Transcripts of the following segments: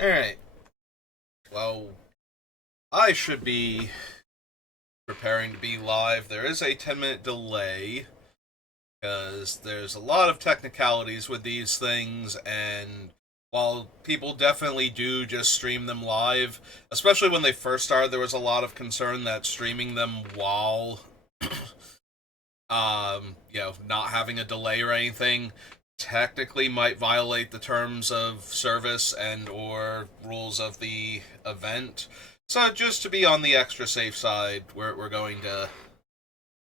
Alright. Well, I should be preparing to be live. There is a 10-minute delay because there's a lot of technicalities with these things, and while people definitely do just stream them live, especially when they first started, there was a lot of concern that streaming them while not having a delay or anything technically might violate the terms of service and or rules of the event. So just to be on the extra safe side, we're going to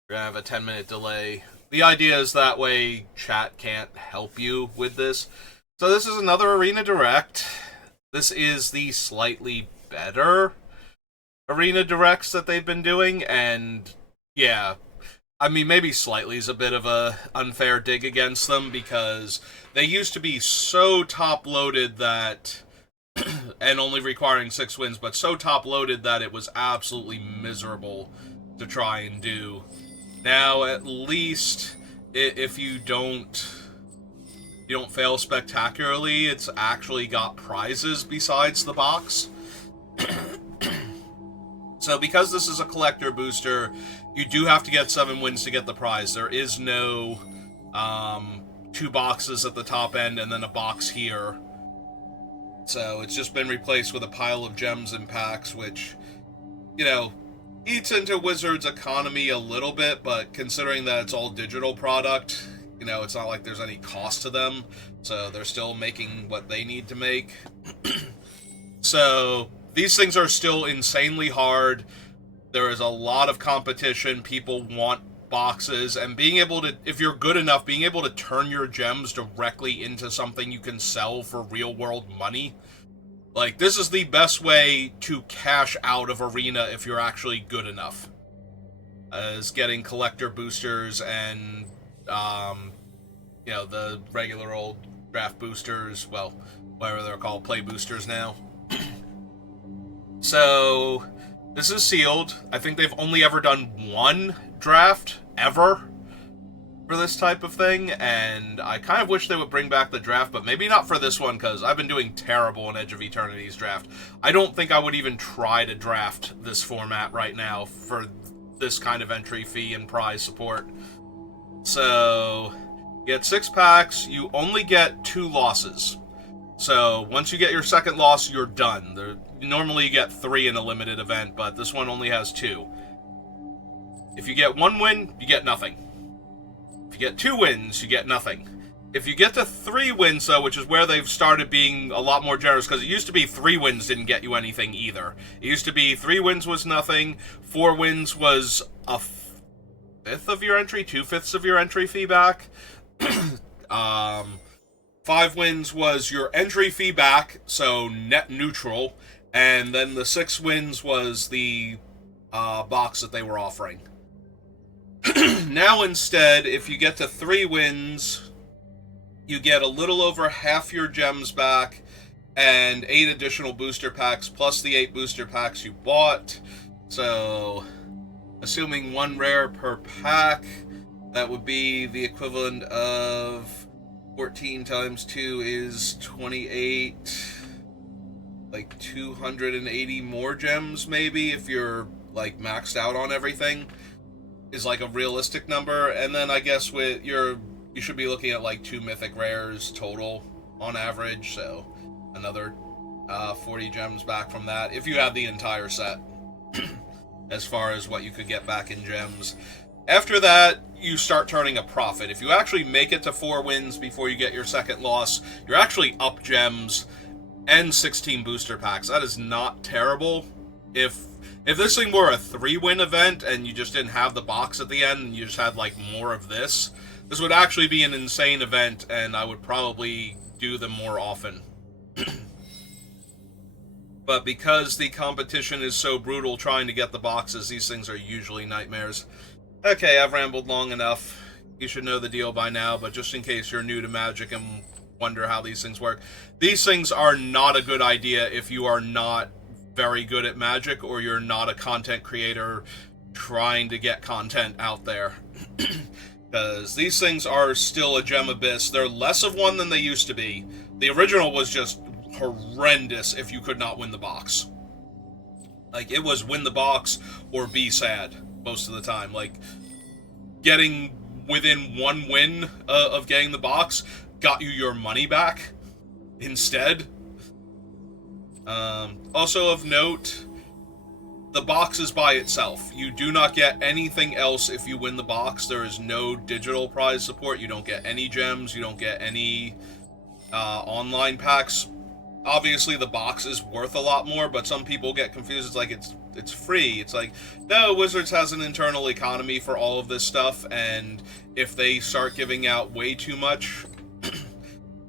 have a 10-minute delay. The idea is that way chat can't help you with this. So this is another Arena Direct. This is the slightly better Arena Directs that they've been doing, and yeah, I mean, maybe slightly is a bit of a unfair dig against them, because they used to be so top-loaded that, and only requiring 6 wins, but so top-loaded that it was absolutely miserable to try and do. Now, at least, if you don't fail spectacularly, it's actually got prizes besides the box. So because this is a collector booster, you do have to get 7 wins to get the prize. There is no 2 boxes at the top end and then a box here. So it's just been replaced with a pile of gems and packs, which, eats into Wizards' economy a little bit, but considering that it's all digital product, it's not like there's any cost to them, so they're still making what they need to make. So these things are still insanely hard. There is a lot of competition. People want boxes, and being able to, if you're good enough, being able to turn your gems directly into something you can sell for real-world money. Like, this is the best way to cash out of Arena if you're actually good enough. Is getting collector boosters and, the regular old draft boosters, well, whatever they're called, play boosters now. So, this is sealed. I think they've only ever done 1 draft, ever, for this type of thing, and I kind of wish they would bring back the draft, but maybe not for this one, because I've been doing terrible in Edge of Eternities draft. I don't think I would even try to draft this format right now for this kind of entry fee and prize support. So, you get 6 packs, you only get 2 losses. So, once you get your second loss, you're done. Normally you get 3 in a limited event, but this one only has 2. If you get 1 win, you get nothing. If you get 2 wins, you get nothing. If you get to 3 wins, though, which is where they've started being a lot more generous, because it used to be 3 wins didn't get you anything either. It used to be 3 wins was nothing, 4 wins was a fifth of your entry, 2/5 of your entry fee back. 5 wins was your entry fee back, so net neutral, and then the 6 wins was the box that they were offering. Now instead, if you get to 3 wins, you get a little over half your gems back and 8 additional booster packs plus the 8 booster packs you bought. So, assuming 1 rare per pack, that would be the equivalent of 14 times 2 is 28, like 280 more gems maybe, if you're like maxed out on everything, is like a realistic number. And then I guess with you should be looking at like 2 mythic rares total on average, so another 40 gems back from that if you have the entire set. As far as what you could get back in gems. After that, you start turning a profit. If you actually make it to 4 wins before you get your second loss, you're actually up gems and 16 booster packs. That is not terrible. If this thing were a 3-win event and you just didn't have the box at the end and you just had like more of this would actually be an insane event, and I would probably do them more often. But because the competition is so brutal trying to get the boxes, these things are usually nightmares. Okay, I've rambled long enough. You should know the deal by now, but just in case you're new to Magic and wonder how these things work, these things are not a good idea if you are not very good at Magic or you're not a content creator trying to get content out there. Because these things are still a gem abyss. They're less of one than they used to be. The original was just horrendous if you could not win the box. Like, it was win the box or be sad most of the time. Like, getting within one win of getting the box got you your money back instead. Also of note, the box is by itself. You do not get anything else if you win the box. There is no digital prize support. You don't get any gems. You don't get any online packs. Obviously, the box is worth a lot more, but some people get confused. It's like it's free. It's like, no, Wizards has an internal economy for all of this stuff, and if they start giving out way too much,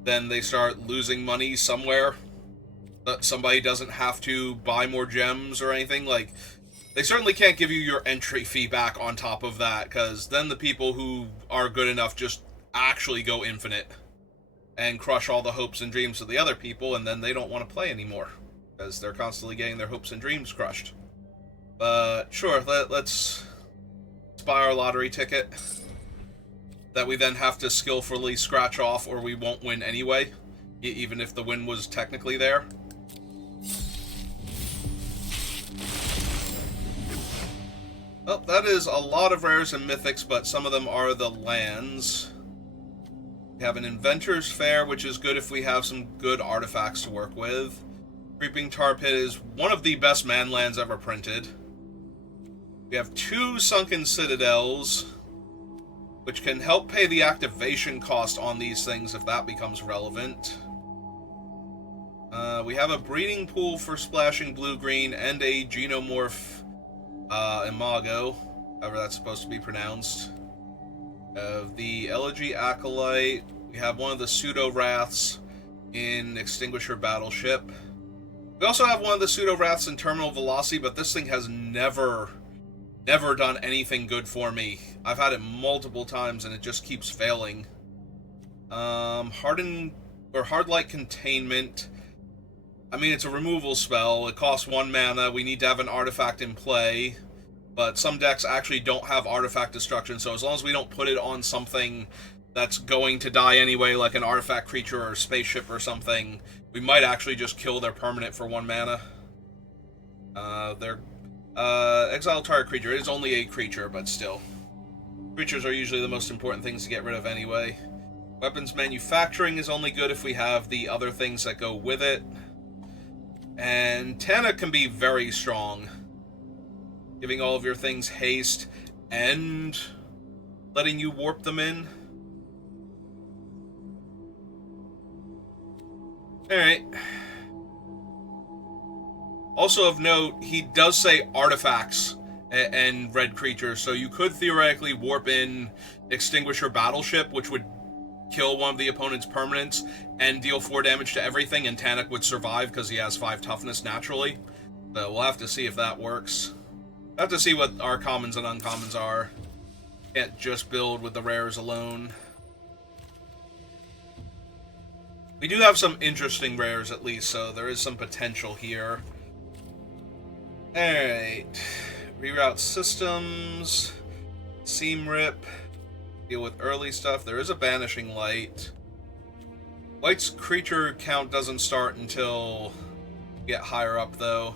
then they start losing money somewhere. That somebody doesn't have to buy more gems or anything. Like, they certainly can't give you your entry fee back on top of that, because then the people who are good enough just actually go infinite and crush all the hopes and dreams of the other people, and then they don't want to play anymore because they're constantly getting their hopes and dreams crushed. But sure, let's buy our lottery ticket that we then have to skillfully scratch off, or we won't win anyway, even if the win was technically there. Well, that is a lot of rares and mythics, but some of them are the lands. We have an Inventor's Fair, which is good if we have some good artifacts to work with. Creeping Tar Pit is one of the best man lands ever printed. We have 2 Sunken Citadels, which can help pay the activation cost on these things if that becomes relevant. We have a Breeding Pool for splashing blue-green and a Genomorph Imago, however that's supposed to be pronounced. The Elegy Acolyte. We have one of the Pseudo-Wraths in Extinguisher Battleship. We also have one of the Pseudo-Wraths in Terminal Velocity, but this thing has never done anything good for me. I've had it multiple times and it just keeps failing. Hardlight Containment. I mean, it's a removal spell. It costs 1 mana. We need to have an artifact in play. But some decks actually don't have artifact destruction, so as long as we don't put it on something that's going to die anyway, like an artifact creature or a spaceship or something, we might actually just kill their permanent for 1 mana. Exile target creature. It is only a creature, but still. Creatures are usually the most important things to get rid of anyway. Weapons manufacturing is only good if we have the other things that go with it. And Tana can be very strong. Giving all of your things haste and letting you warp them in. Alright. Also of note, he does say artifacts and red creatures, so you could theoretically warp in Extinguisher Battleship, which would kill one of the opponent's permanents and deal 4 damage to everything, and Tannic would survive because he has 5 toughness naturally. So we'll have to see if that works. I have to see what our commons and uncommons are. Can't just build with the rares alone. We do have some interesting rares at least, so there is some potential here. Alright. Reroute systems. Seam Rip. Deal with early stuff. There is a Banishing Light. White's creature count doesn't start until we get higher up, though.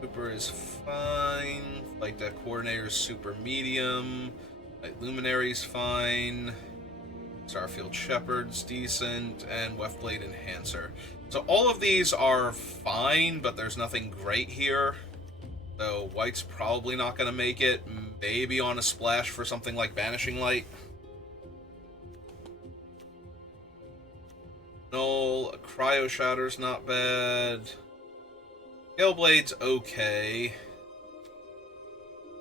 Super is fine. Flight Deck Coordinator is super medium. Light Luminary's fine. Starfield Shepherd's decent. And Weftblade Enhancer. So all of these are fine, but there's nothing great here. So White's probably not going to make it. Maybe on a splash for something like Vanishing Light. Null, Cryo Shatter's not bad. Galeblade's okay.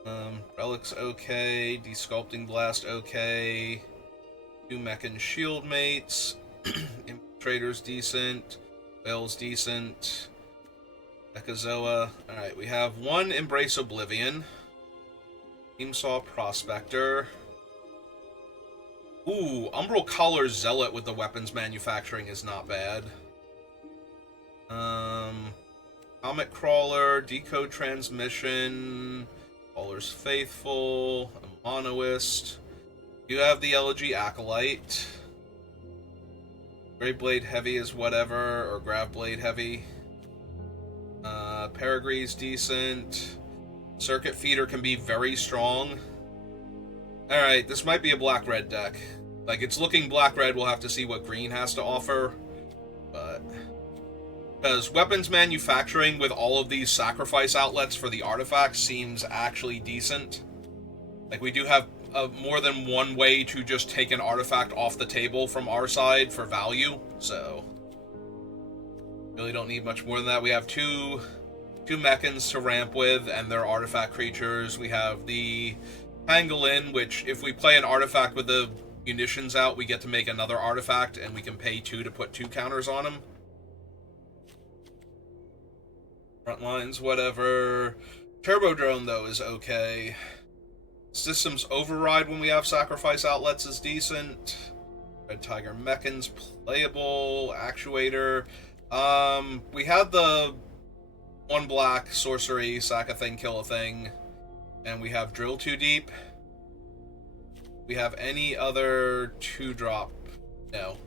Relic's okay. Desculpting Blast okay. 2 Mechan Shield Mates. Infiltrator's decent. Whale's decent. Echozoa. Alright, we have 1 Embrace Oblivion. Beamsaw Prospector. Ooh, Umbral Collar Zealot with the weapons manufacturing is not bad. Comet Crawler, Decode Transmission, Caller's Faithful, a Monoist. You have the Elegy Acolyte. Great Blade Heavy is whatever, or Grav Blade Heavy. Perigree's decent. Circuit Feeder can be very strong. Alright, this might be a black-red deck. Like, it's looking black-red, we'll have to see what green has to offer. But... because weapons manufacturing with all of these sacrifice outlets for the artifacts seems actually decent. Like, we do have more than one way to just take an artifact off the table from our side for value, so... really don't need much more than that. We have two Mechans to ramp with, and their artifact creatures. We have the Pangolin, which, if we play an artifact with the munitions out, we get to make another artifact, and we can pay 2 to put 2 counters on them. Front lines, whatever. Turbo Drone, though, is okay. Systems Override when we have sacrifice outlets is decent. Red Tiger Mechans, playable. Actuator. We had the 1 black sorcery, sack a thing, kill a thing. And we have Drill Too Deep. We have any other 2-drop? No.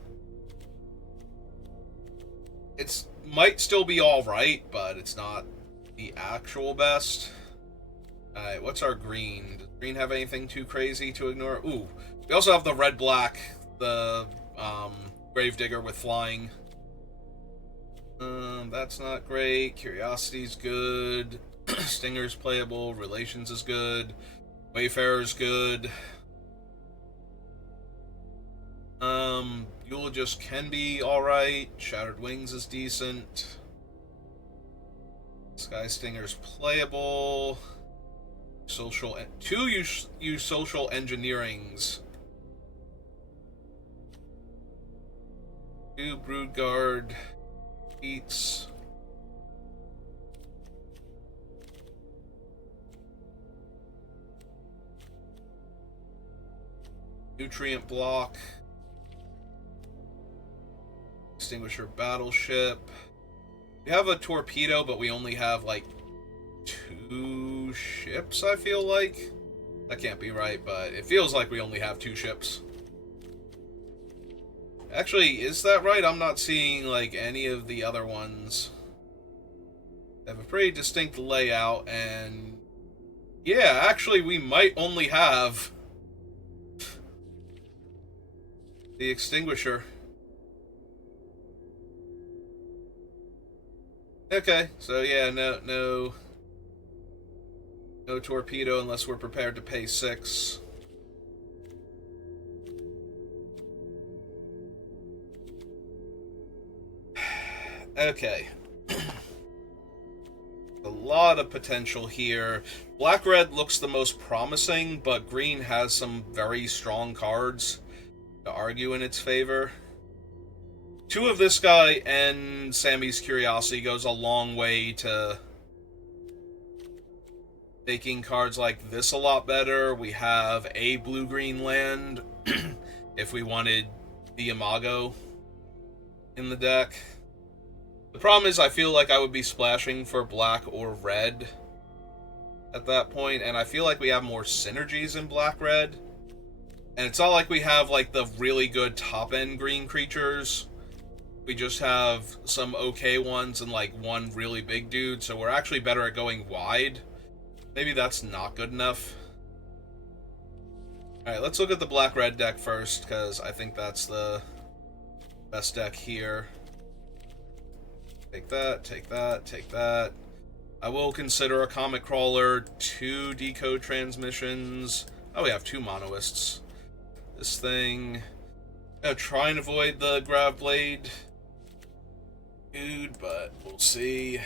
It's might still be alright, but it's not the actual best. Alright, what's our green? Does green have anything too crazy to ignore? Ooh, we also have the red-black, the Gravedigger with flying. That's not great. Curiosity's good. Stinger's playable. Relations is good. Wayfarer's good. Eulogist can be alright. Shattered Wings is decent. Sky Stinger's playable. Two use social engineerings. 2 Broodguard eats. Nutrient block. Extinguisher battleship. We have a torpedo, but we only have like 2 ships, I feel like. That can't be right, but it feels like we only have 2 ships. Actually, is that right? I'm not seeing, like, any of the other ones. They have a pretty distinct layout, and... yeah, actually, we might only have... the Extinguisher. Okay, so yeah, no torpedo unless we're prepared to pay 6. Okay. A lot of potential here. Black-red looks the most promising, but green has some very strong cards to argue in its favor. 2 of this guy and Sammy's Curiosity goes a long way to making cards like this a lot better. We have a blue-green land if we wanted the Imago in the deck. The problem is I feel like I would be splashing for black or red at that point, and I feel like we have more synergies in black-red. And it's not like we have, like, the really good top-end green creatures. We just have some okay ones and, like, 1 really big dude, so we're actually better at going wide. Maybe that's not good enough. Alright, let's look at the black-red deck first, because I think that's the best deck here. Take that, take that, take that. I will consider a Comet Crawler, 2 Decode Transmissions. Oh, we have 2 Monoists. This thing. Try and avoid the Grav Blade dude, but we'll see.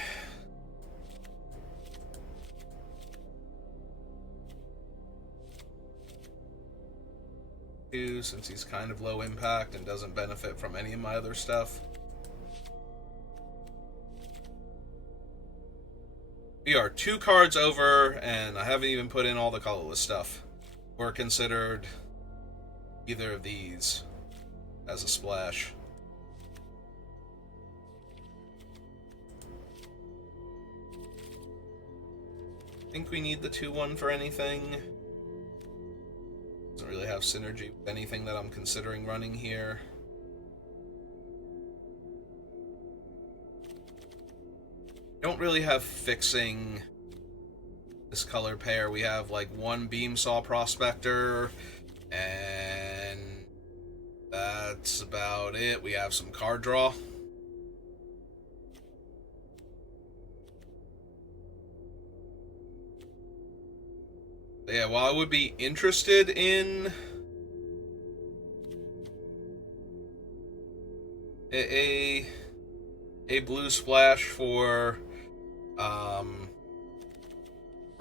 Since he's kind of low impact and doesn't benefit from any of my other stuff. We are 2 cards over, and I haven't even put in all the colorless stuff. Or considered either of these as a splash. Think we need the 2-1 for anything? Doesn't doesn't really have synergy with anything that I'm considering running here. Don't really have fixing this color pair. We have like one Beamsaw Prospector, and that's about it. We have some card draw. Yeah, well, I would be interested in a blue splash for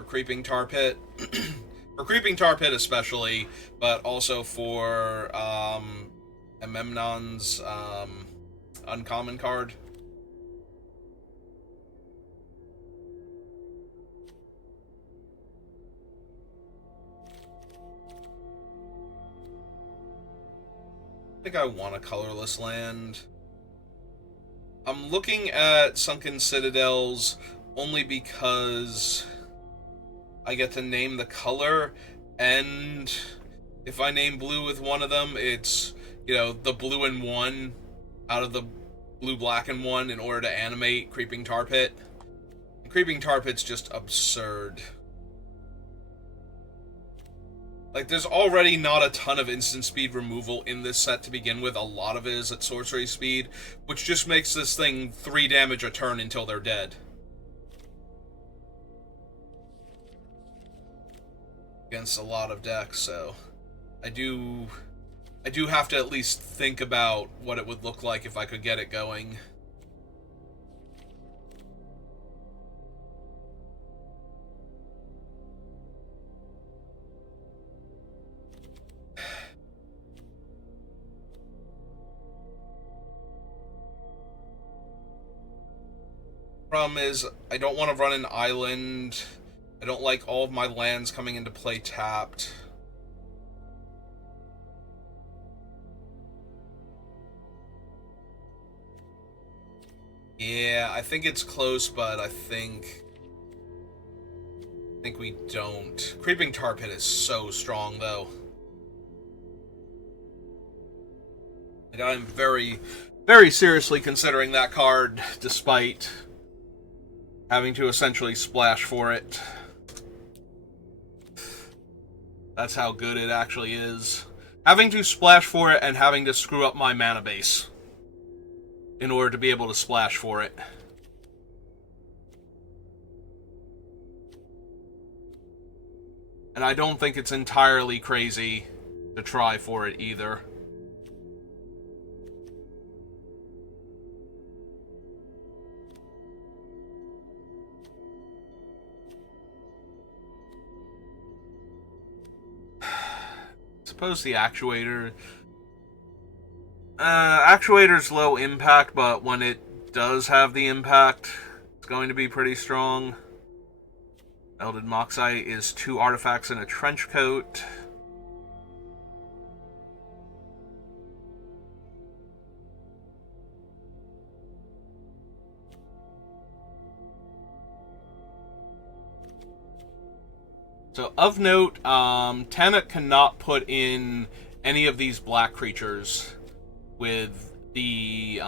Creeping Tar Pit. For Creeping Tar Pit especially, but also for Amemnon's uncommon card. I think I want a colorless land. I'm looking at Sunken Citadels only because I get to name the color, and if I name blue with one of them, it's, you know, the blue and one out of the blue, black, and one in order to animate Creeping Tar Pit. And Creeping Tar Pit's just absurd. Like, there's already not a ton of instant speed removal in this set to begin with. A lot of it is at sorcery speed, which just makes this thing 3 damage a turn until they're dead. Against a lot of decks, so I do have to at least think about what it would look like if I could get it going. Problem is, I don't want to run an island. I don't like all of my lands coming into play tapped. Yeah, I think it's close, but I think we don't. Creeping Tar Pit is so strong, though. Like, I'm very, very seriously considering that card, despite having to essentially splash for it. That's how good it actually is. Having to splash for it and having to screw up my mana base in order to be able to splash for it. And I don't think it's entirely crazy to try for it either. Suppose the actuator... actuator's low impact, but when it does have the impact, it's going to be pretty strong. Elded Moxite is 2 artifacts and a trench coat. So, of note, Tanit cannot put in any of these black creatures with the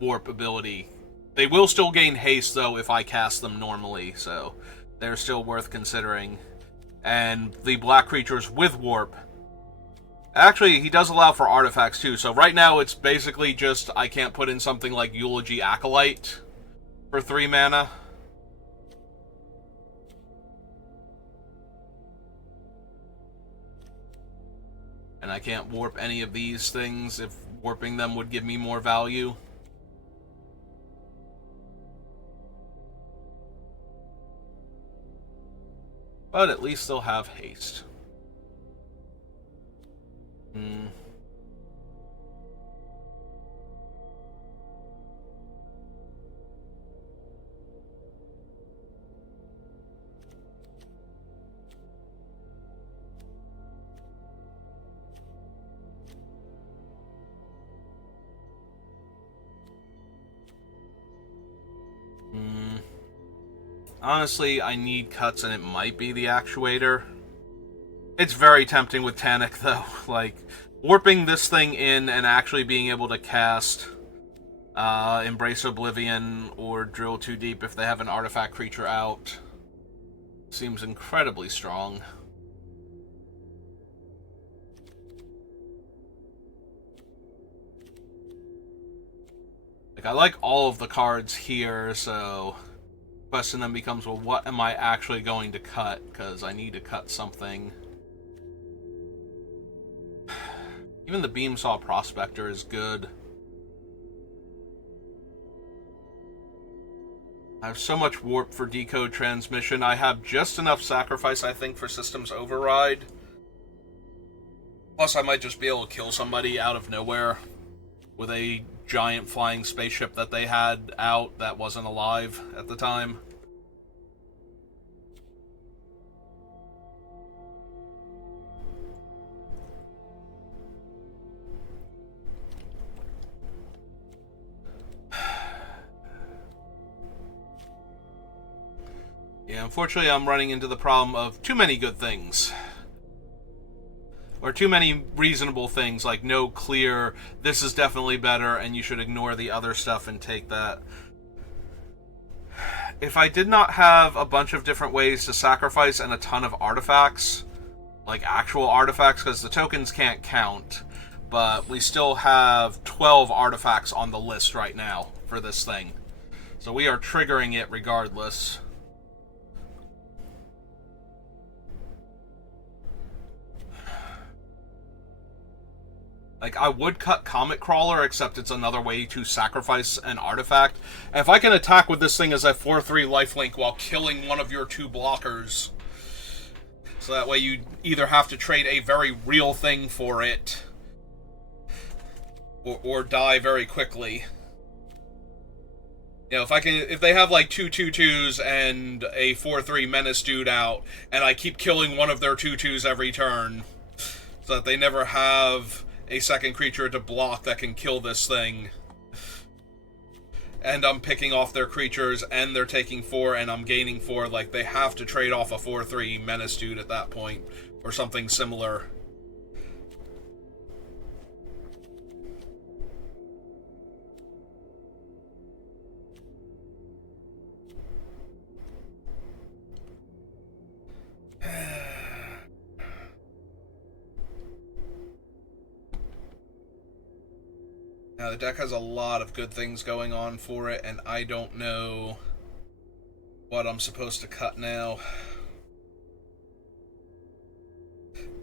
warp ability. They will still gain haste, though, if I cast them normally, so they're still worth considering. And the black creatures with warp... Actually, he does allow for artifacts, too, so right now it's basically just I can't put in something like Eulogy Acolyte for 3 mana. And I can't warp any of these things if warping them would give me more value. But at least they'll have haste. Honestly, I need cuts, and it might be the actuator. It's very tempting with Tanic, though. Like, warping this thing in and actually being able to cast Embrace Oblivion or Drill Too Deep if they have an artifact creature out seems incredibly strong. Like, I like all of the cards here, so the question then becomes, well, what am I actually going to cut? Because I need to cut something. Even the Beamsaw Prospector is good. I have so much warp for decode transmission. I have just enough sacrifice, I think, for systems override. Plus, I might just be able to kill somebody out of nowhere with a giant flying spaceship that they had out that wasn't alive at the time. Yeah, unfortunately, I'm running into the problem of too many good things. Or too many reasonable things, like no clear, this is definitely better, and you should ignore the other stuff and take that. If I did not have a bunch of different ways to sacrifice and a ton of artifacts, like actual artifacts, because the tokens can't count, but we still have 12 artifacts on the list right now for this thing. So we are triggering it regardless. Like, I would cut Comet Crawler, except it's another way to sacrifice an artifact. And if I can attack with this thing as a 4/3 lifelink while killing one of your two blockers, so that way you either have to trade a very real thing for it, or die very quickly. You know, if they have like 2/2/2s and a 4/3 menace dude out, and I keep killing one of their 2/2s every turn, so that they never have a second creature to block that can kill this thing, and I'm picking off their creatures, and they're taking 4, and I'm gaining 4, like, they have to trade off a 4/3 menace dude at that point, or something similar. Now, the deck has a lot of good things going on for it, and I don't know what I'm supposed to cut now.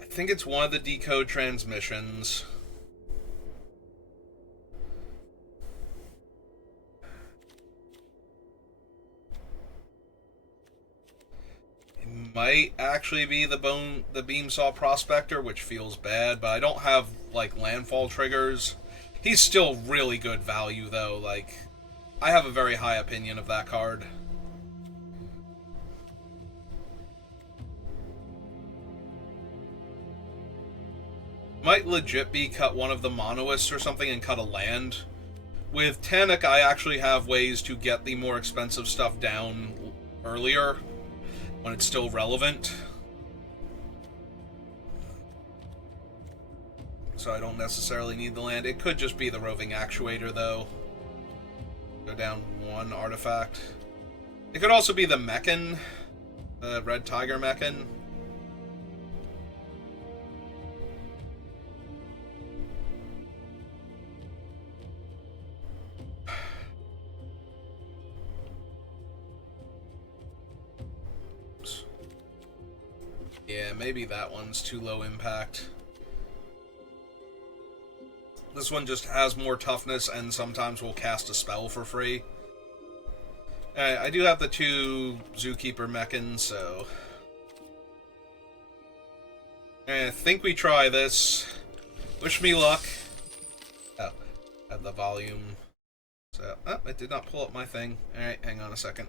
I think it's one of the decode transmissions. It might actually be the Beamsaw Prospector, which feels bad, but I don't have, like, landfall triggers. He's still really good value, though. Like, I have a very high opinion of that card. Might legit be cut one of the Monoists or something and cut a land. With Tanic, I actually have ways to get the more expensive stuff down earlier, when it's still relevant. So I don't necessarily need the land. It could just be the Roving Actuator, though. Go down 1 artifact. It could also be the Mechan, the Red Tiger Mechan. Yeah, maybe that one's too low impact. This one just has more toughness and sometimes will cast a spell for free. I do have the 2 Zookeeper Mechans, so I think we try this. Wish me luck. Oh, I have the volume. So, oh, it did not pull up my thing. Alright, hang on a second.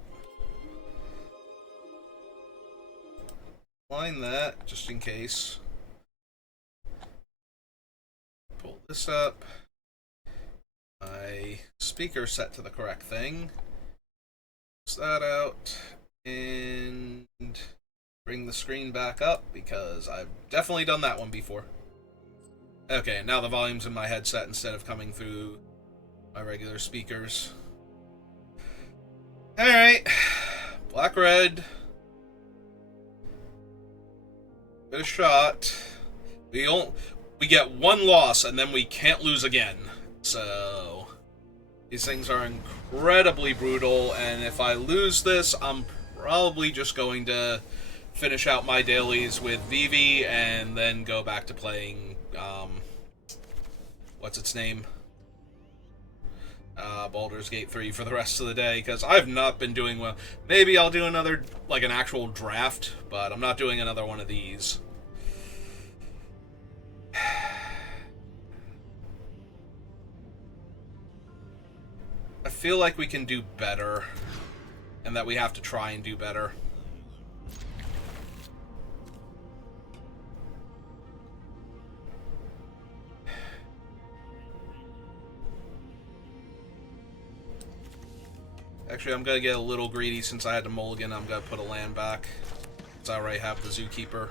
Line that, just in case. Pull this up. My speaker set to the correct thing. Close that out. And Bring the screen back up, because I've definitely done that one before. Okay, now the volume's in my headset instead of coming through my regular speakers. Alright. Black-red. Get a shot. We get one loss, and then we can't lose again. So these things are incredibly brutal, and if I lose this, I'm probably just going to finish out my dailies with Vivi and then go back to playing, what's its name? Baldur's Gate 3 for the rest of the day, because I've not been doing well. Maybe I'll do another, like an actual draft, but I'm not doing another one of these. I feel like we can do better, and that we have to try and do better. Actually, I'm gonna get a little greedy since I had to mulligan. I'm gonna put a land back, because I already have the Zookeeper.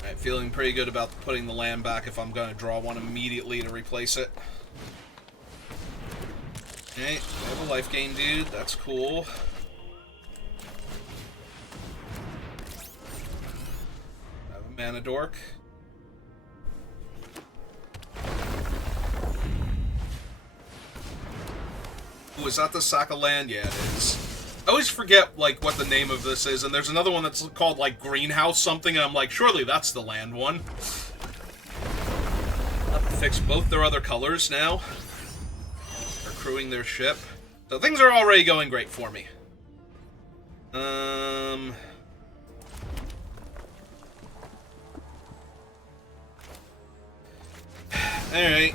Alright, feeling pretty good about putting the land back if I'm gonna draw one immediately to replace it. Okay, I have a life gain, dude. That's cool. I have a mana dork. Ooh, is that the sack of land? Yeah, it is. I always forget, like, what the name of this is, and there's another one that's called, like, Greenhouse something, and I'm like, surely that's the land one. I'll have to fix both their other colors now. They're crewing their ship. So things are already going great for me. Alright.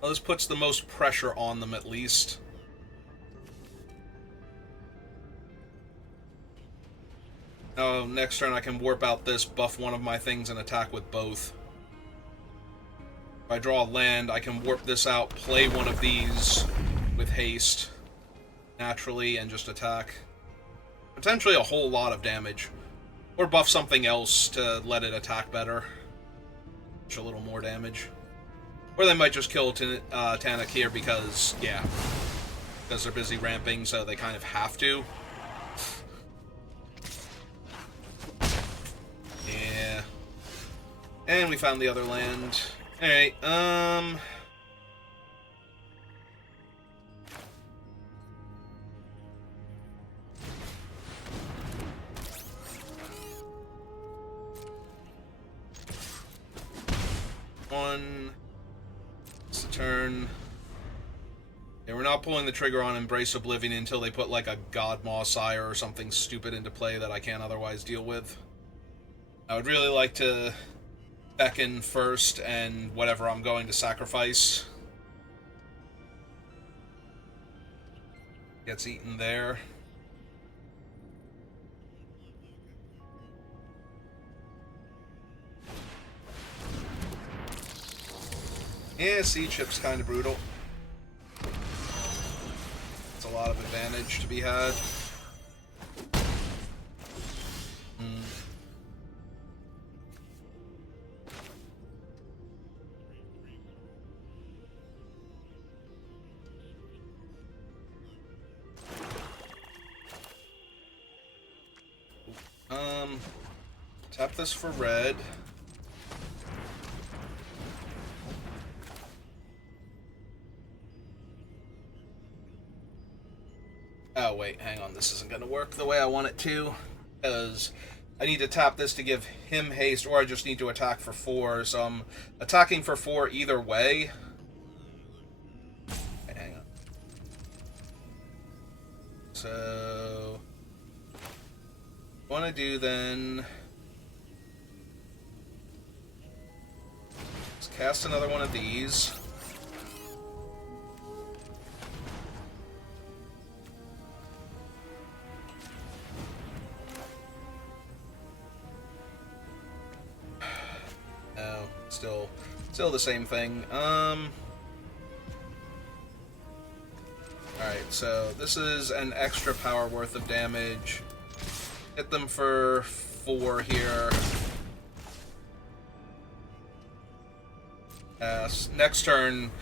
Well, this puts the most pressure on them, at least. Oh, next turn I can warp out this, buff one of my things, and attack with both. If I draw a land, I can warp this out, play one of these with haste, naturally, and just attack. Potentially a whole lot of damage. Or buff something else to let it attack better. Which a little more damage. Or they might just kill Tanic here because, yeah, because they're busy ramping, so they kind of have to. Yeah. And we found the other land. Alright, one... It's the turn. Yeah, we're not pulling the trigger on Embrace Oblivion until they put, like, a God Maw Sire or something stupid into play that I can't otherwise deal with. I would really like to beckon first and whatever I'm going to sacrifice gets eaten there. Yeah, Sea Chip's kind of brutal. It's a lot of advantage to be had. Tap this for red. Oh, wait, hang on. This isn't going to work the way I want it to. Because I need to tap this to give him haste, or I just need to attack for 4. So I'm attacking for 4 either way. Okay, hang on. So... what I want to do then... is cast another one of these. No, still the same thing. Alright, so this is an extra power worth of damage. Hit them for 4 here. Next turn,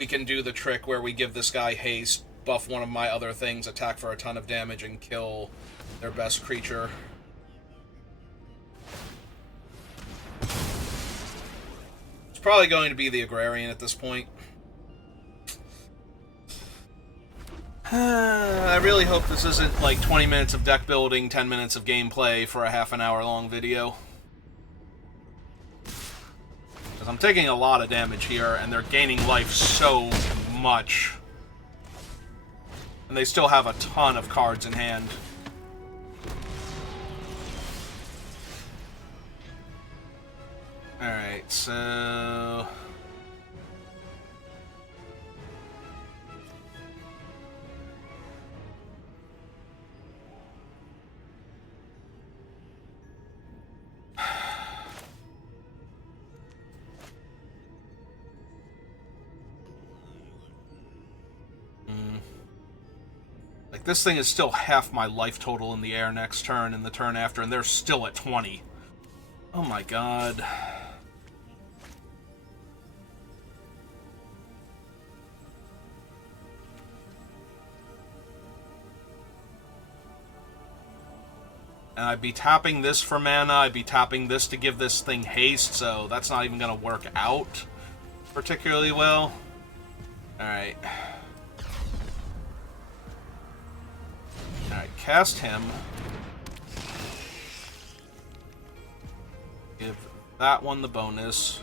we can do the trick where we give this guy haste, buff one of my other things, attack for a ton of damage, and kill their best creature. It's probably going to be the Agrarian at this point. I really hope this isn't like 20 minutes of deck building, 10 minutes of gameplay for a half an hour long video. Because I'm taking a lot of damage here, and they're gaining life so much. And they still have a ton of cards in hand. Alright, so... Like, this thing is still half my life total in the air next turn and the turn after, and they're still at 20. Oh my god. And I'd be tapping this for mana, I'd be tapping this to give this thing haste, so that's not even going to work out particularly well. Alright. Alright, cast him. Give that one the bonus.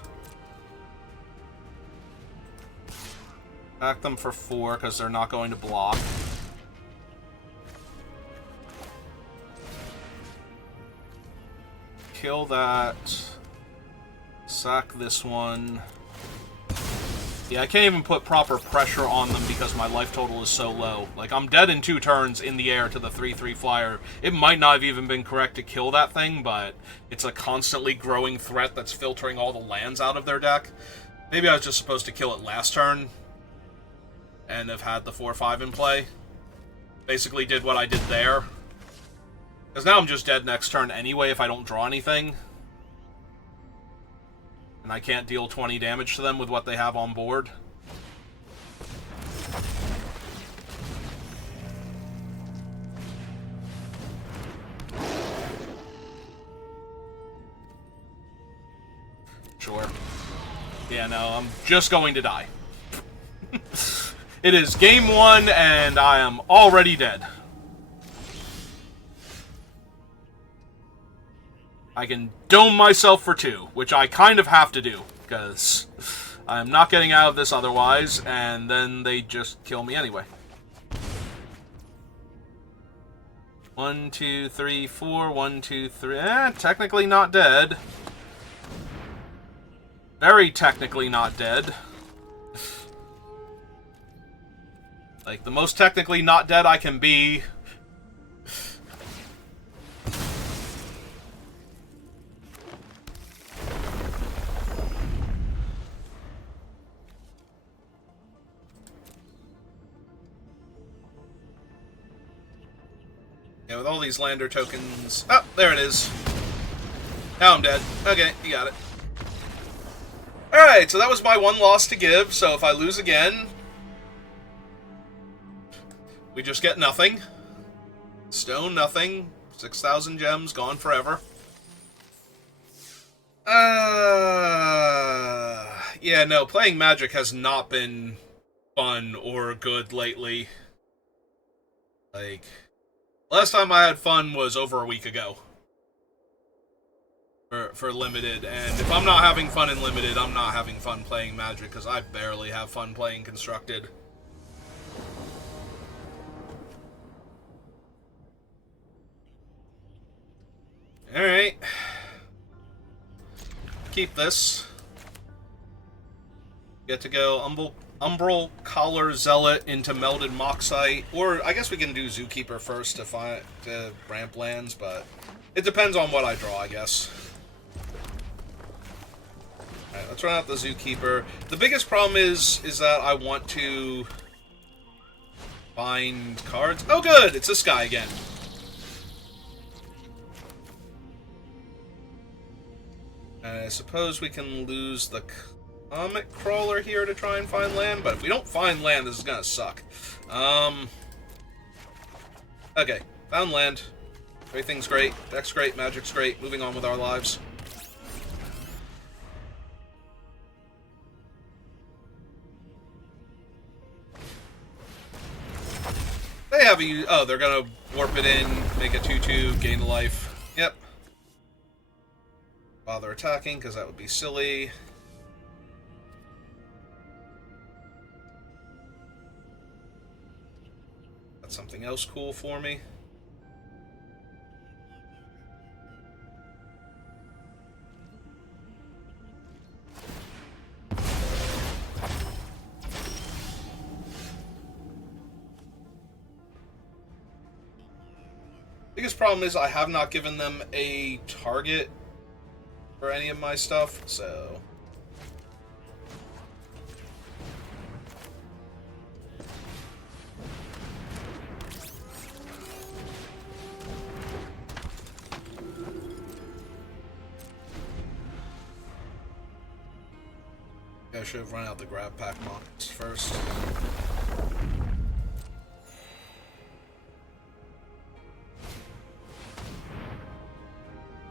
Attack them for 4 because they're not going to block. Kill that. Sack this one. Yeah, I can't even put proper pressure on them because my life total is so low. Like, I'm dead in 2 turns in the air to the 3/3 flyer. It might not have even been correct to kill that thing, but it's a constantly growing threat that's filtering all the lands out of their deck. Maybe I was just supposed to kill it last turn and have had the 4/5 in play. Basically did what I did there. Because now I'm just dead next turn anyway if I don't draw anything. And I can't deal 20 damage to them with what they have on board. Sure. Yeah, no, I'm just going to die. It is game 1, and I am already dead. I can dome myself for 2, which I kind of have to do, because I'm not getting out of this otherwise, and then they just kill me anyway. 1, 2, 3, 4, 1, 2, 3... technically not dead. Very technically not dead. Like, the most technically not dead I can be... Yeah, with all these lander tokens... Oh, there it is. Now I'm dead. Okay, you got it. Alright, so that was my 1 loss to give, so if I lose again... we just get nothing. Stone, nothing. 6,000 gems, gone forever. Yeah, no, playing Magic has not been fun or good lately. Like... last time I had fun was over a week ago. For Limited, and if I'm not having fun in Limited, I'm not having fun playing Magic, because I barely have fun playing Constructed. Alright. Keep this. Get to go Umbral Collar Zealot into Melded Moxite, or I guess we can do Zookeeper first to ramp lands, but it depends on what I draw, I guess. Alright, let's run out the Zookeeper. The biggest problem is that I want to Find cards. Oh, good! It's this guy again. I suppose we can lose the Comet Crawler here to try and find land, but if we don't find land, this is gonna suck. Okay, found land. Everything's great. Deck's great. Magic's great. Moving on with our lives. They have a... Oh, they're gonna warp it in, make a 2-2, gain a life. Yep. Bother attacking, because that would be silly. That's something else cool for me. Biggest problem is I have not given them a target for any of my stuff, so... Yeah, I should have run out the grab pack monsters first.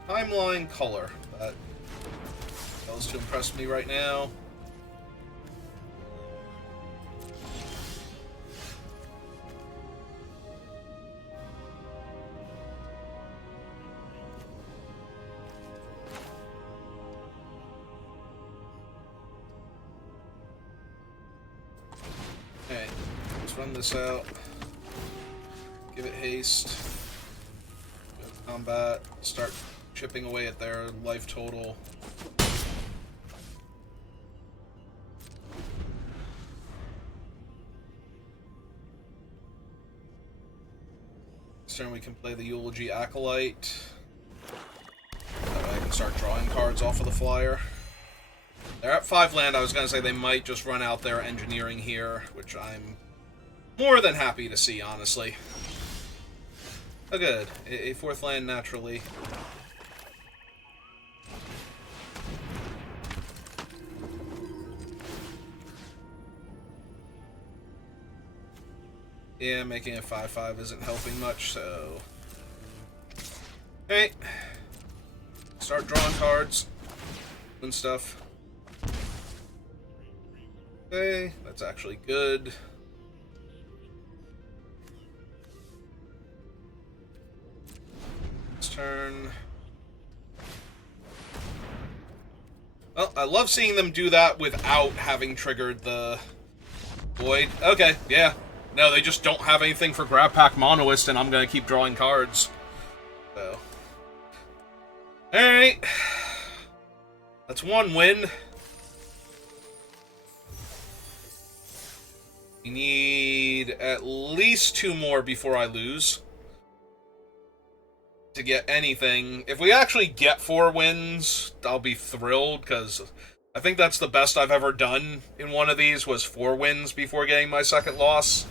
Timeline color. That fails to impress me right now. Okay, let's run this out. Give it haste. Go to combat. Start chipping away at their life total. This turn we can play the Eulogy Acolyte. That way I can start drawing cards off of the flyer. They're at 5 land. I was going to say they might just run out their engineering here, which I'm more than happy to see, honestly. Oh good. A 4th land naturally. Yeah, making a 5/5 isn't helping much, so... Hey! Start drawing cards and stuff. Okay, that's actually good. This turn... Well, I love seeing them do that without having triggered the Void. Okay, yeah. No, they just don't have anything for Grab Pack Monoist, and I'm gonna keep drawing cards. So. Alright. That's 1 win. We need at least 2 more before I lose. To get anything. If we actually get 4 wins, I'll be thrilled, because I think that's the best I've ever done in one of these, was 4 wins before getting my second loss.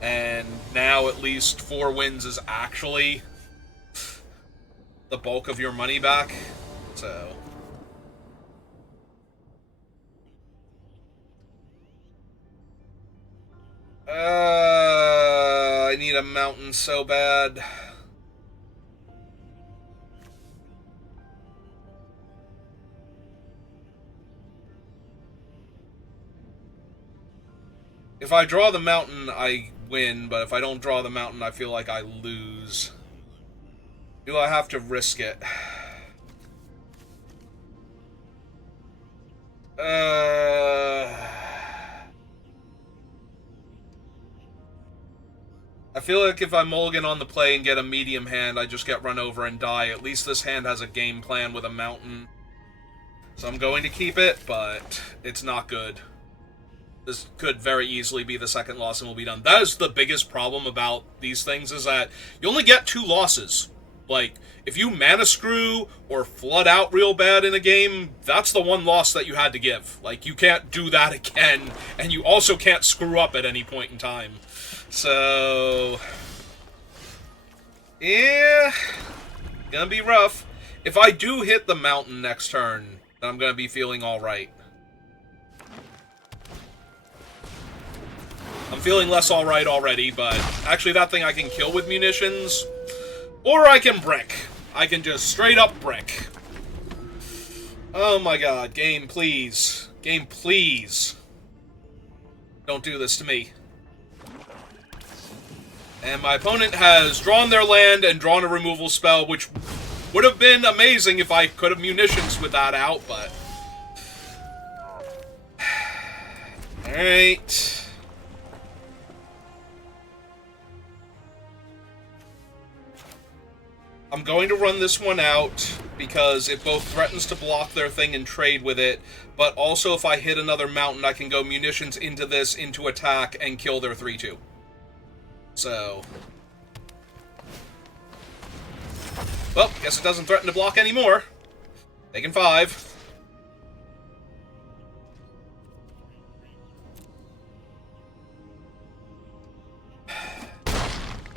And now at least 4 wins is actually the bulk of your money back. So... I need a mountain so bad. If I draw the mountain, I win, but if I don't draw the mountain, I feel like I lose. Do I have to risk it? I feel like if I mulligan on the play and get a medium hand, I just get run over and die. At least this hand has a game plan with a mountain. So I'm going to keep it, but it's not good. This could very easily be the second loss and we'll be done. That is the biggest problem about these things, is that you only get 2 losses. Like, if you mana screw or flood out real bad in a game, that's the 1 loss that you had to give. Like, you can't do that again, and you also can't screw up at any point in time. So... yeah... gonna be rough. If I do hit the mountain next turn, then I'm gonna be feeling alright. I'm feeling less alright already, but actually that thing I can kill with munitions. Or I can brick. I can just straight up brick. Oh my god, game, please. Game, please. Don't do this to me. And my opponent has drawn their land and drawn a removal spell, which would have been amazing if I could have munitions with that out, but... alright. I'm going to run this one out, because it both threatens to block their thing and trade with it, but also if I hit another mountain, I can go munitions into this, into attack, and kill their 3-2. So... well, guess it doesn't threaten to block anymore. Taking 5.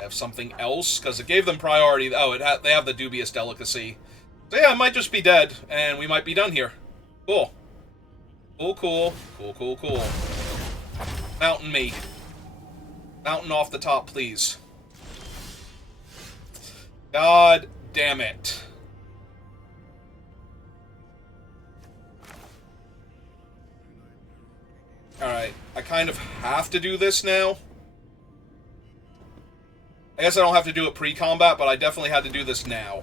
Have something else, because it gave them priority. Oh, they have the dubious delicacy. So yeah, I might just be dead, and we might be done here. Cool. Cool, cool. Cool, cool, cool. Mountain me. Mountain off the top, please. God damn it. Alright, I kind of have to do this now. I guess I don't have to do it pre-combat, but I definitely had to do this now.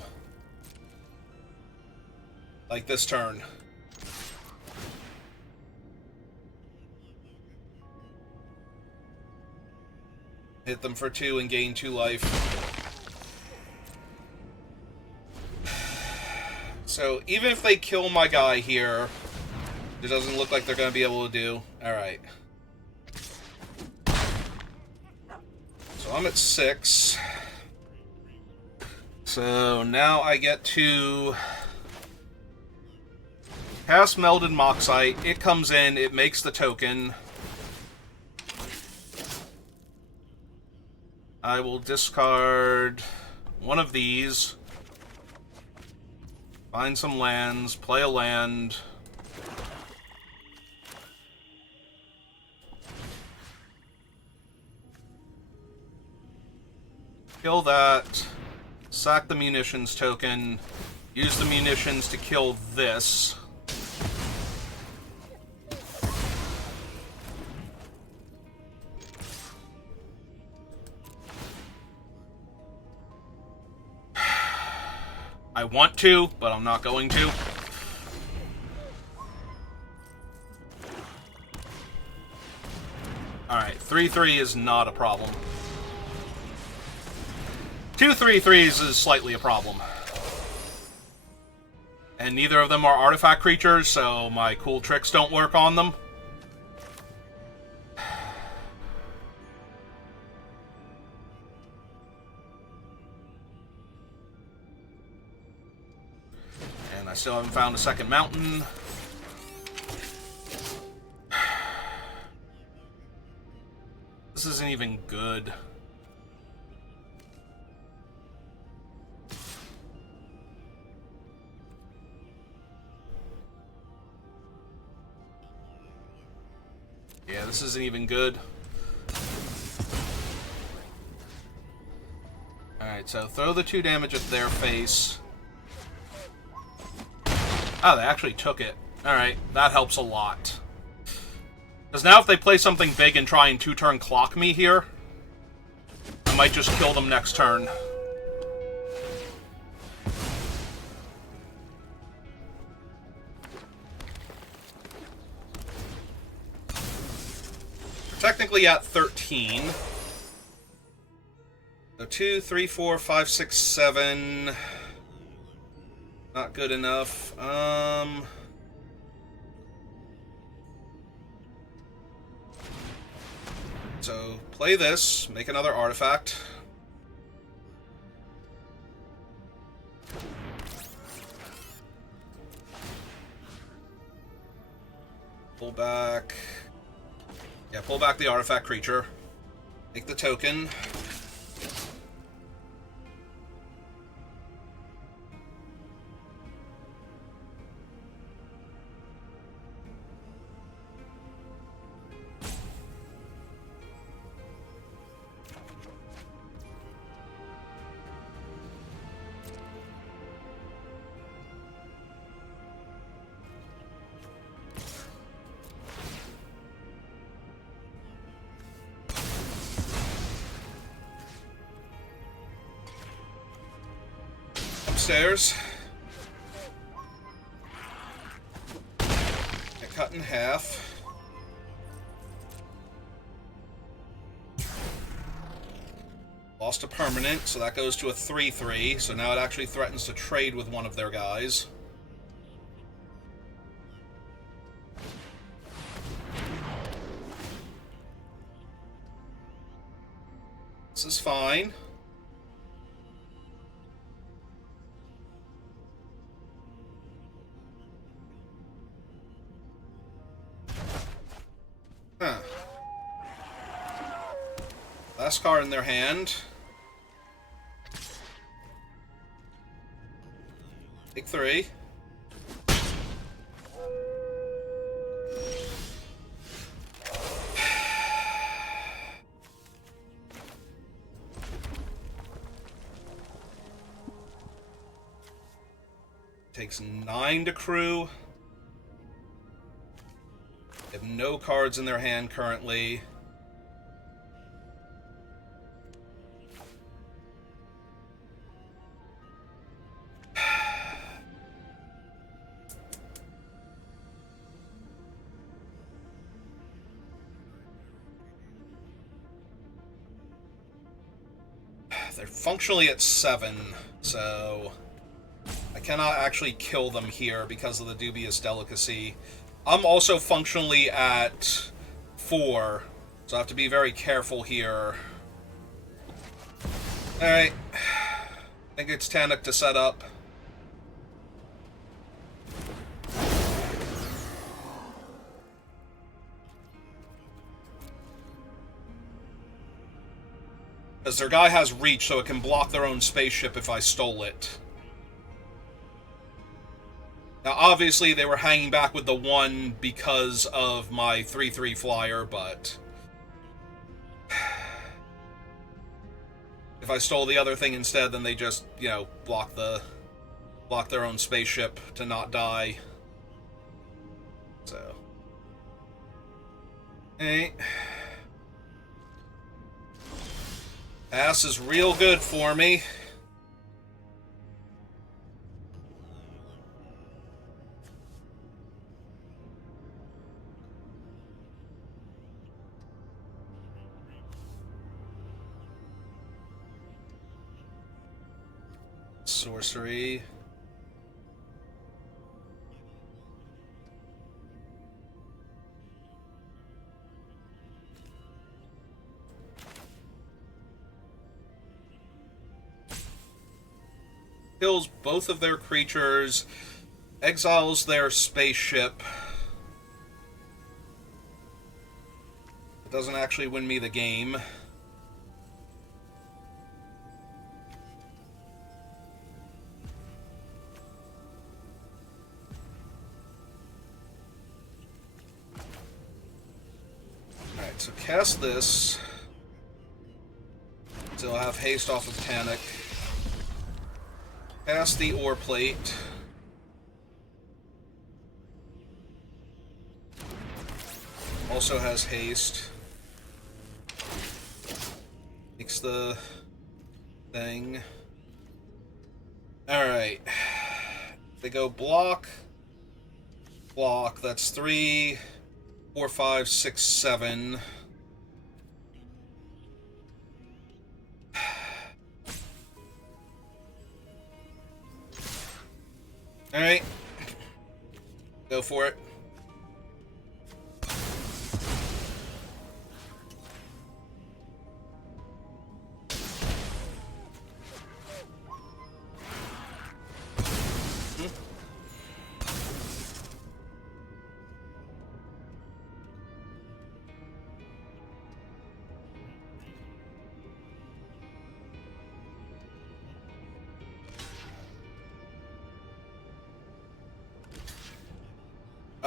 Like this turn. Hit them for 2 and gain 2 life. So, even if they kill my guy here, it doesn't look like they're going to be able to do. Alright. So I'm at 6. So now I get to cast Melded Moxite. It comes in, it makes the token. I will discard one of these. Find some lands, play a land. Kill that, sack the munitions token, use the munitions to kill this. I want to, but I'm not going to. Alright, 3-3 is not a problem. 2 3/3s is slightly a problem. And neither of them are artifact creatures, so my cool tricks don't work on them. And I still haven't found a second mountain. This isn't even good. Yeah, this isn't even good. Alright, so throw the 2 damage at their face. Oh, they actually took it. Alright, that helps a lot. Because now if they play something big and try and 2-turn clock me here, I might just kill them next turn. Technically at 13. So 2, 3, 4, 5, 6, 7. Not good enough. So play this, make another artifact. Pull back. Yeah, pull back the artifact creature. Take the token. Upstairs. Get cut in half. Lost a permanent, so that goes to a 3-3. So now it actually threatens to trade with one of their guys. This is fine. Huh. Last card in their hand. Take 3. Takes 9 to crew. They have no cards in their hand currently. They're functionally at 7, so I cannot actually kill them here because of the dubious delicacy. I'm also functionally at 4, so I have to be very careful here. Alright. I think it's Tannic to set up. Because their guy has reach, so it can block their own spaceship if I stole it. Now, obviously, they were hanging back with the 1 because of my 3-3 flyer, but if I stole the other thing instead, then they just, you know, block their own spaceship to not die. So, hey. Ass is real good for me. Sorcery. Kills both of their creatures, exiles their spaceship. It doesn't actually win me the game. Alright, so cast this. So I'll have haste off of Tannic. Cast the ore plate. Also has haste. Makes the thing. Alright. They go block. Block. That's 3, 4, 5, 6, 7. Alright. Go for it.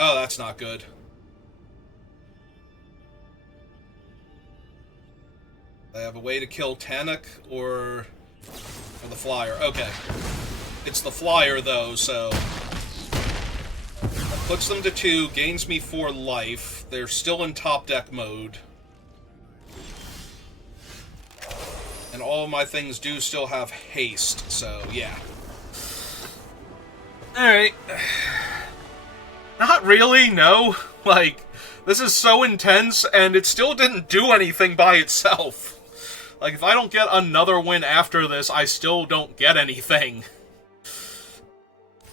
Oh, that's not good. I have a way to kill Tannock or the Flyer. Okay. It's the Flyer, though, so... That puts them to 2, gains me 4 life. They're still in top deck mode. And all of my things do still have haste, so yeah. Alright. Not really, no. Like, this is so intense, and it still didn't do anything by itself. Like, if I don't get another win after this, I still don't get anything.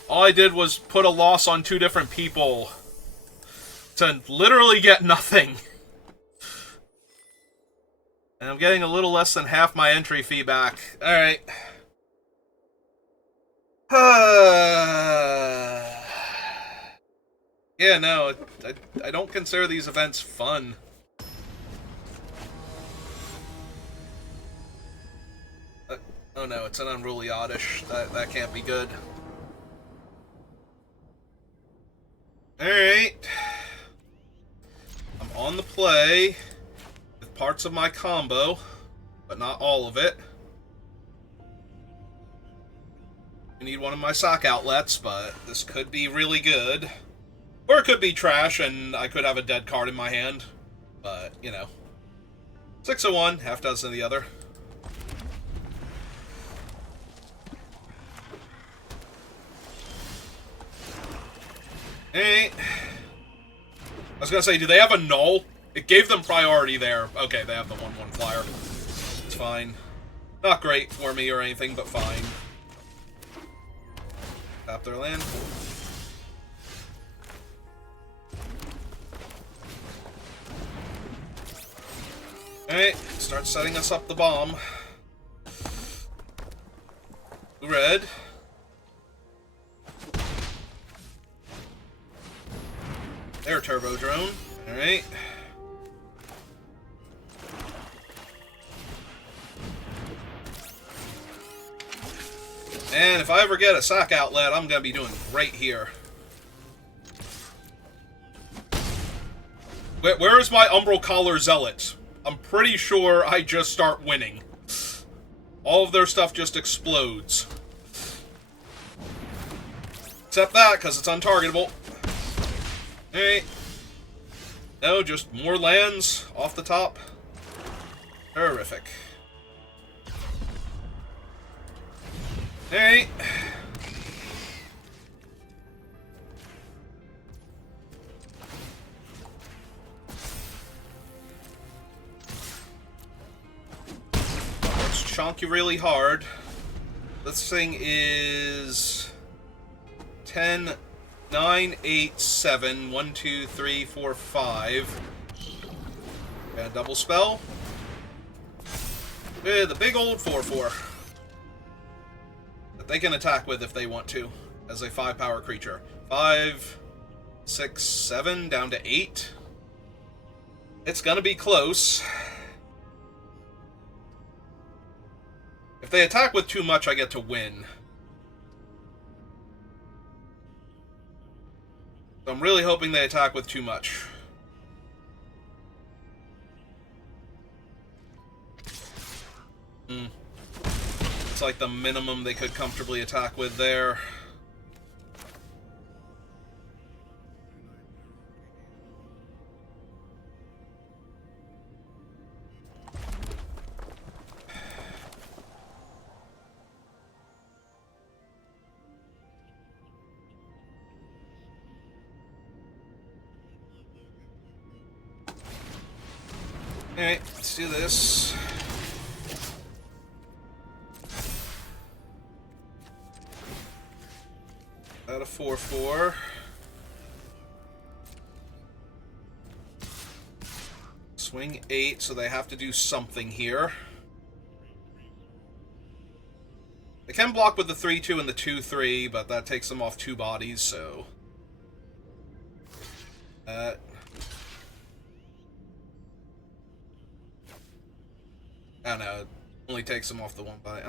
All I did was put a loss on 2 different people to literally get nothing. And I'm getting a little less than half my entry fee back. Alright. Yeah, no, I don't consider these events fun. Oh no, it's an unruly oddish. That can't be good. Alright. I'm on the play with parts of my combo, but not all of it. I need one of my sock outlets, but this could be really good. Or it could be trash, and I could have a dead card in my hand. But, you know. 6 of one, half dozen of the other. Hey. I was gonna say, do they have a null? It gave them priority there. Okay, they have the 1/1 flyer. It's fine. Not great for me or anything, but fine. Tap their land. Alright, start setting us up the bomb. Red. There, Turbo Drone. Alright. And if I ever get a sock outlet, I'm gonna be doing great here. Where is my Umbral Collar Zealot? I'm pretty sure I just start winning. All of their stuff just explodes. Except that, because it's untargetable. Alright. No, just more lands off the top. Horrific. Alright. Let's chonk you really hard. This thing is 10, 9, 8, 7, 1, 2, 3, 4, 5. Got a double spell. Yeah, the big old 4/4. That they can attack with if they want to, as a 5-power creature. 5, 6, 7, down to 8. It's gonna be close. If they attack with too much, I get to win. So I'm really hoping they attack with too much. It's like the minimum they could comfortably attack with there. Alright, let's do this. Out of 4/4. Swing 8, so they have to do something here. They can block with the 3/2 and the 2/3, but that takes them off 2 bodies, so... I don't know, it only takes them off the 1 body.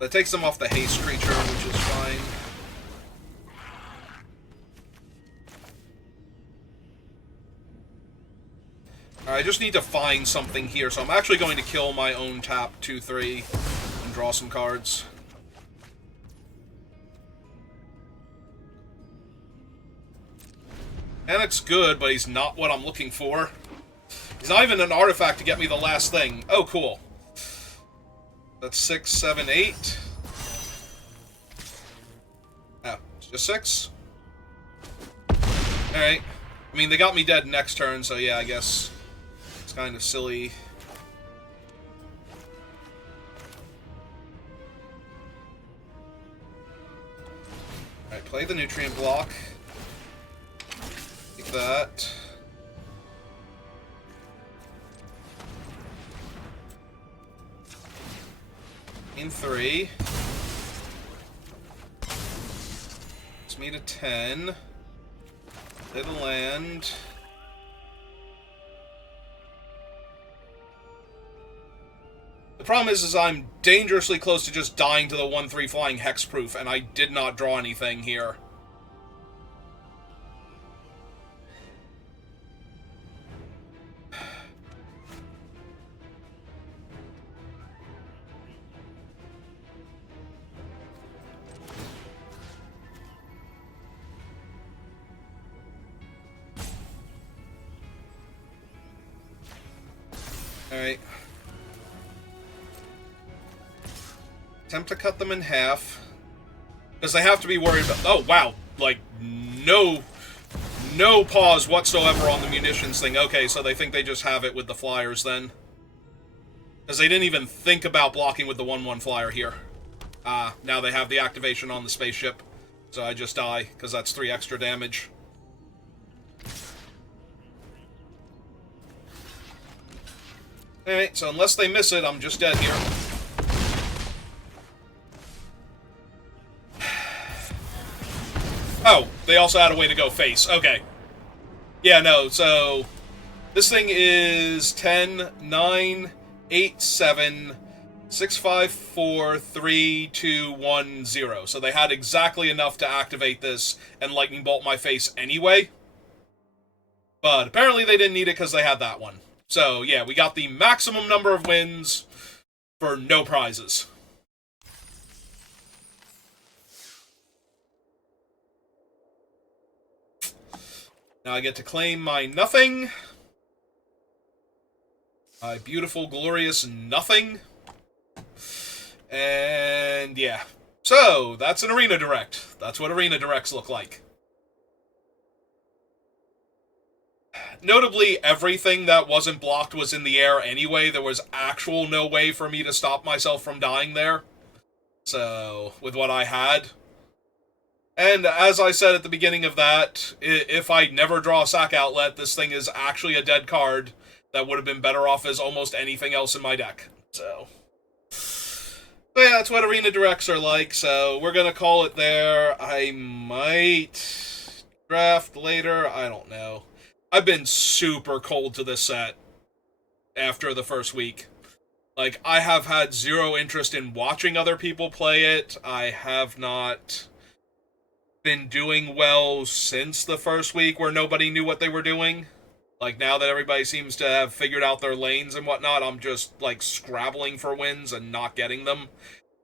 That takes them off the haste creature, which is fine. I just need to find something here, so I'm actually going to kill my own tap 2-3 and draw some cards. And it's good, but he's not what I'm looking for. He's not even an artifact to get me the last thing. Oh, cool. That's 6, 7, 8. Oh, it's just 6? Alright. I mean, they got me dead next turn, so yeah, I guess it's kind of silly. Alright, play the nutrient block. Take that. In 3. It's me to 10. Play the land. The problem is I'm dangerously close to just dying to the 1-3 flying hexproof, and I did not draw anything here. Alright. Attempt to cut them in half. Because they have to be worried about... Oh, wow. Like, no pause whatsoever on the munitions thing. Okay, so they think they just have it with the flyers then. Because they didn't even think about blocking with the 1-1 flyer here. Now they have the activation on the spaceship. So I just die, because that's 3 extra damage. Alright, so unless they miss it, I'm just dead here. Oh, they also had a way to go face. Okay. Yeah, no, so... This thing is 10, 9, 8, 7, 6, 5, 4, 3, 2, 1, 0. So they had exactly enough to activate this and lightning bolt my face anyway. But apparently they didn't need it because they had that one. So, yeah, we got the maximum number of wins for no prizes. Now I get to claim my nothing. My beautiful, glorious nothing. And, yeah. So, that's an Arena Direct. That's what Arena Directs look like. Notably, everything that wasn't blocked was in the air anyway. There was actual no way for me to stop myself from dying there. So, with what I had. And as I said at the beginning of that, if I never draw a sack outlet, this thing is actually a dead card that would have been better off as almost anything else in my deck. So yeah, that's what Arena Directs are like, so we're gonna call it there. I might draft later, I don't know. I've been super cold to this set after the first week. Like, I have had zero interest in watching other people play it. I have not been doing well since the first week where nobody knew what they were doing. Like, now that everybody seems to have figured out their lanes and whatnot, I'm just, like, scrabbling for wins and not getting them.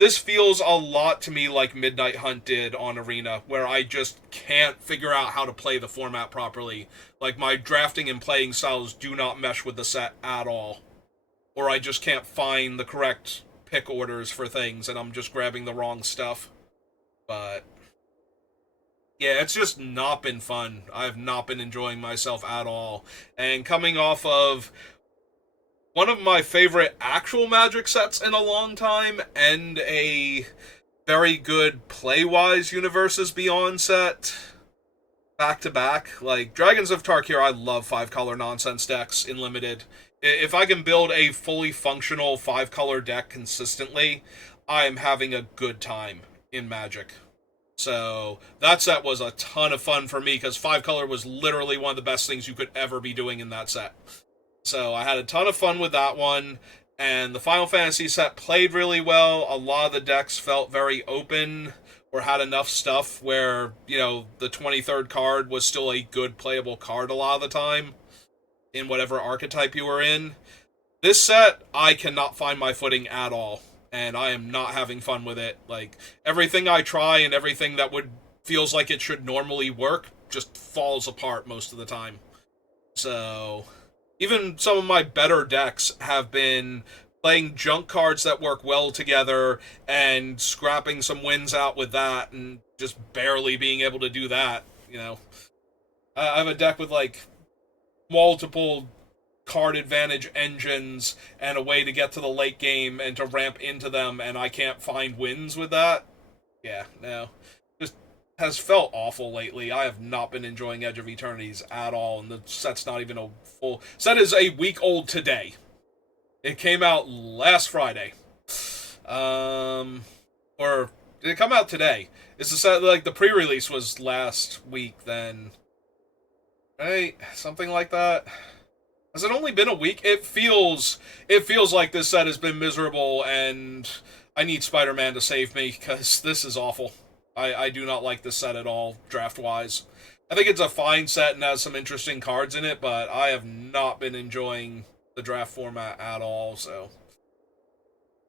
This feels a lot to me like Midnight Hunt did on Arena, where I just can't figure out how to play the format properly. Like, my drafting and playing styles do not mesh with the set at all. Or I just can't find the correct pick orders for things, and I'm just grabbing the wrong stuff. But yeah, it's just not been fun. I have not been enjoying myself at all. And coming off of one of my favorite actual Magic sets in a long time, and a very good play-wise Universes Beyond set, back-to-back. Like, Dragons of Tarkir, I love 5-color nonsense decks in Limited. If I can build a fully functional 5-color deck consistently, I am having a good time in Magic. So, that set was a ton of fun for me, because 5-color was literally one of the best things you could ever be doing in that set. So, I had a ton of fun with that one, and the Final Fantasy set played really well. A lot of the decks felt very open, or had enough stuff where, you know, the 23rd card was still a good playable card a lot of the time. in whatever archetype you are in. This set, I cannot find my footing at all, and I am not having fun with it. Like, everything I try and everything that would feels like it should normally work just falls apart most of the time. So, even some of my better decks have been playing junk cards that work well together and scrapping some wins out with that and just barely being able to do that, you know. I have a deck with, like, multiple card advantage engines and a way to get to the late game and to ramp into them, and I can't find wins with that. Yeah, no. Just has felt awful lately. I have not been enjoying Edge of Eternities at all, and the set's not even a full... Set is a week old today. It came out last Friday. Or did it come out today? Is the set, like, the pre-release was last week then? Right? Something like that? Has it only been a week? It feels like this set has been miserable, and I need Spider-Man to save me, because this is awful. I do not like this set at all, draft-wise. I think it's a fine set and has some interesting cards in it, but I have not been enjoying the draft format at all, so...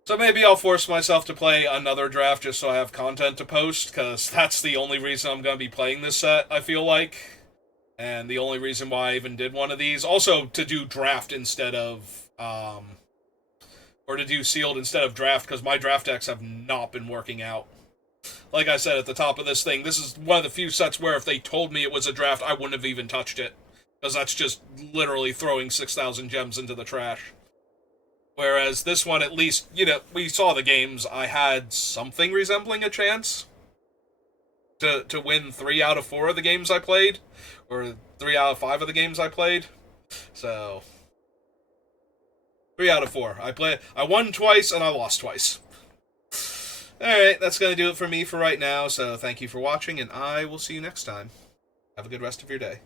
So maybe I'll force myself to play another draft just so I have content to post, because that's the only reason I'm going to be playing this set, I feel like. And the only reason why I even did one of these. Also, to do draft instead of, or to do sealed instead of draft, because my draft decks have not been working out. Like I said at the top of this thing, this is one of the few sets where if they told me it was a draft, I wouldn't have even touched it. Because that's just literally throwing 6,000 gems into the trash. Whereas this one, at least, you know, we saw the games, I had something resembling a chance to win 3 out of 4 of the games I played. Or 3 out of 5 of the games I played. So, 3 out of 4. I won twice and I lost twice. Alright, that's going to do it for me for right now, so thank you for watching, and I will see you next time. Have a good rest of your day.